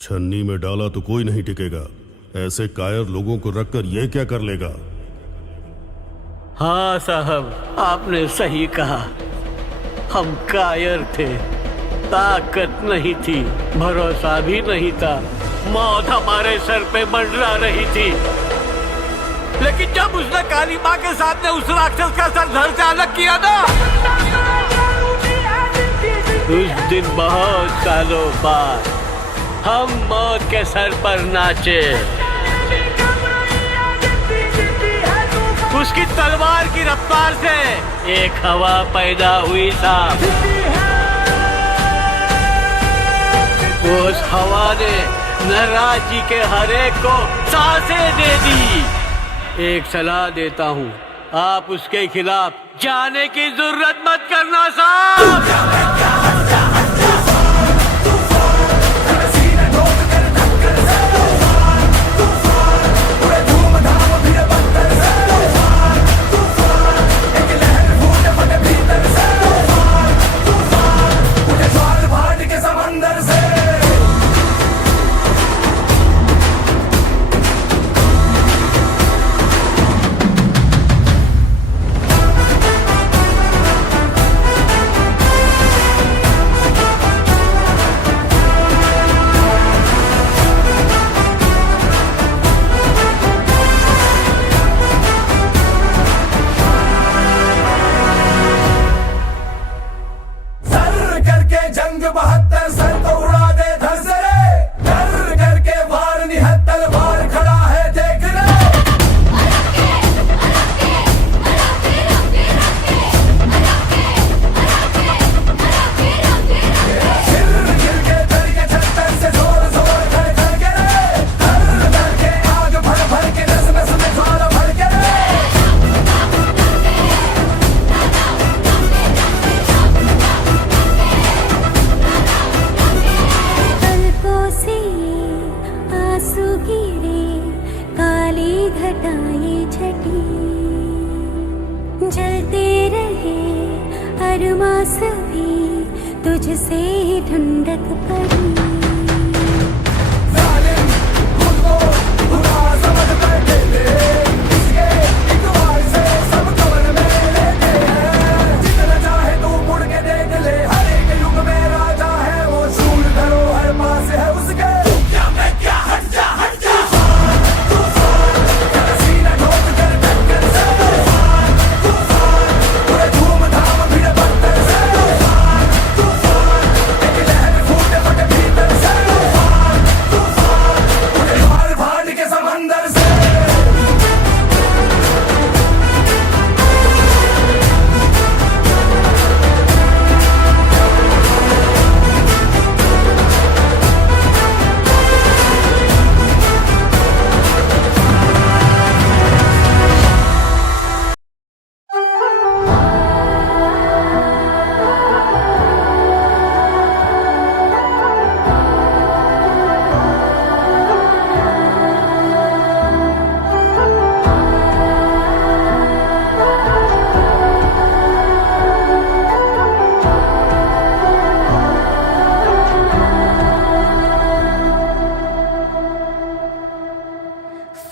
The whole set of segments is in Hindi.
छन्नी में डाला तो कोई नहीं टिकेगा। ऐसे कायर लोगों को रखकर ये क्या कर लेगा? हाँ साहब, आपने सही कहा। हम कायर थे, ताकत नहीं थी, भरोसा भी नहीं था, मौत हमारे सर पे मंडरा रही थी। लेकिन जब उसने काली माँ के सामने उस राक्षस का सर धड़ से अलग किया ना, उस दिन बहुत सालों बाद हम मौत के सर पर नाचे। उसकी तलवार की रफ्तार से एक हवा पैदा हुई साहब। उस हवा ने नटराज जी के हर एक को सांसें दे दी। एक सलाह देता हूँ, आप उसके खिलाफ जाने की जरूरत मत करना साहब। जलते रहे अरमा सभी, तुझसे ठंडक पड़ी।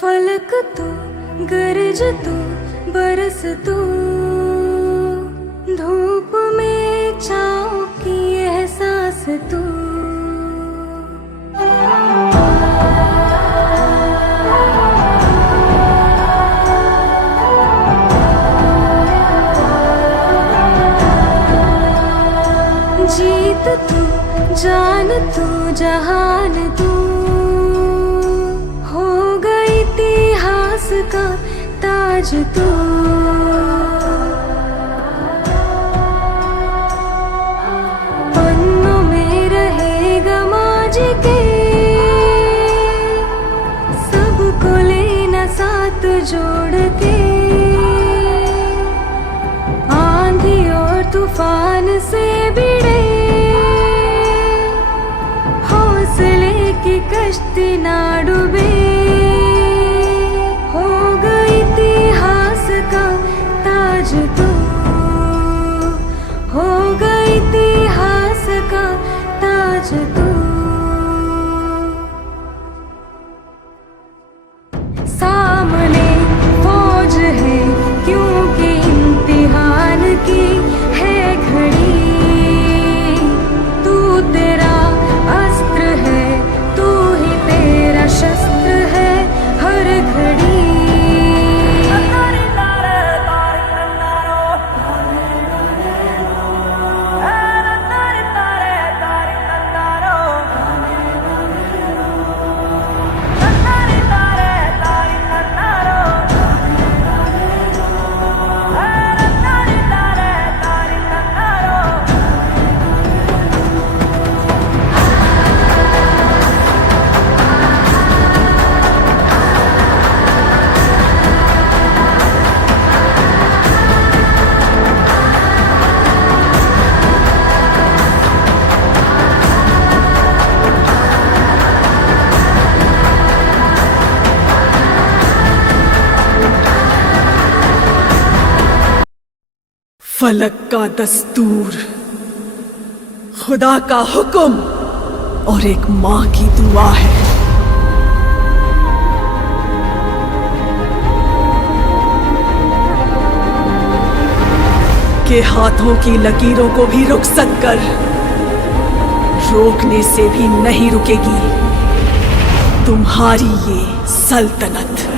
फलक तू, गरज तू, बरस तू, धूप में छाँव की एहसास तू। जीत तू, जान तू, जहान तू, इतिहास का ताज तू। पन्नों में रहेगा माजी के, सबको लेना साथ जोड़ के। आंधी और तूफान से भिड़े हौसले की कश्ती ना डूबे। तू होगा इतिहास का ताज तू। फलक का दस्तूर, खुदा का हुक्म और एक माँ की दुआ है। के हाथों की लकीरों को भी रुखसत कर, रोकने से भी नहीं रुकेगी तुम्हारी ये सल्तनत।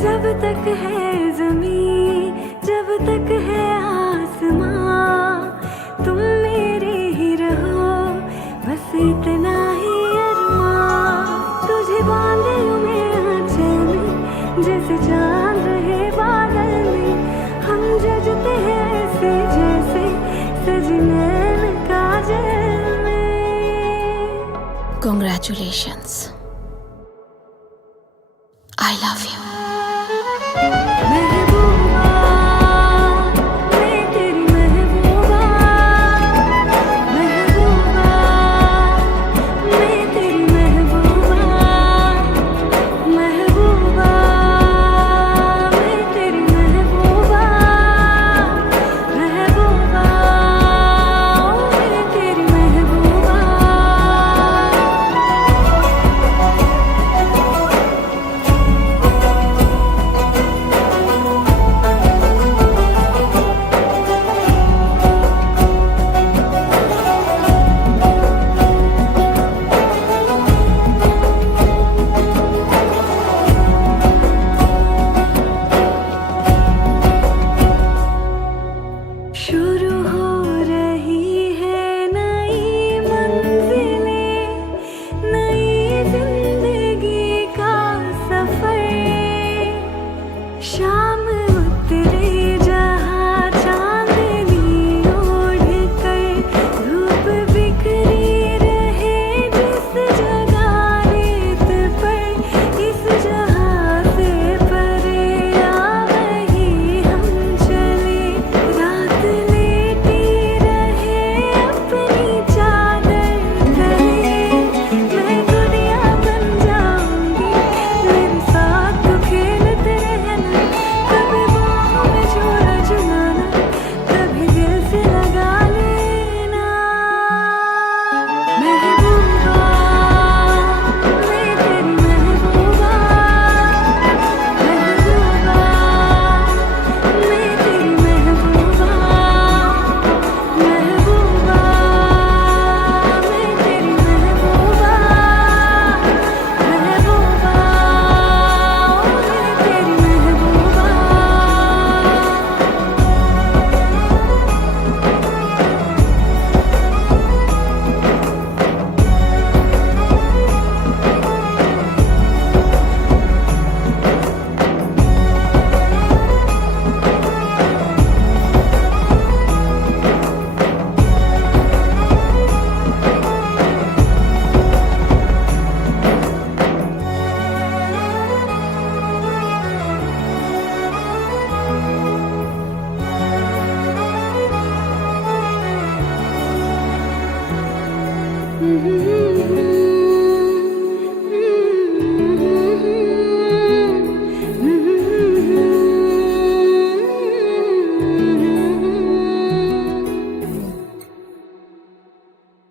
जब तक है ज़मीं, जब तक है आसमां, तुम मेरे ही रहो, बस इतना ही अरमां। तुझे बांधे हूँ मैं आंचल में, जैसे चांद रहे बादल में। हम जजते हैं ऐसे जैसे सजनैन काजल में। Congratulations. I love you.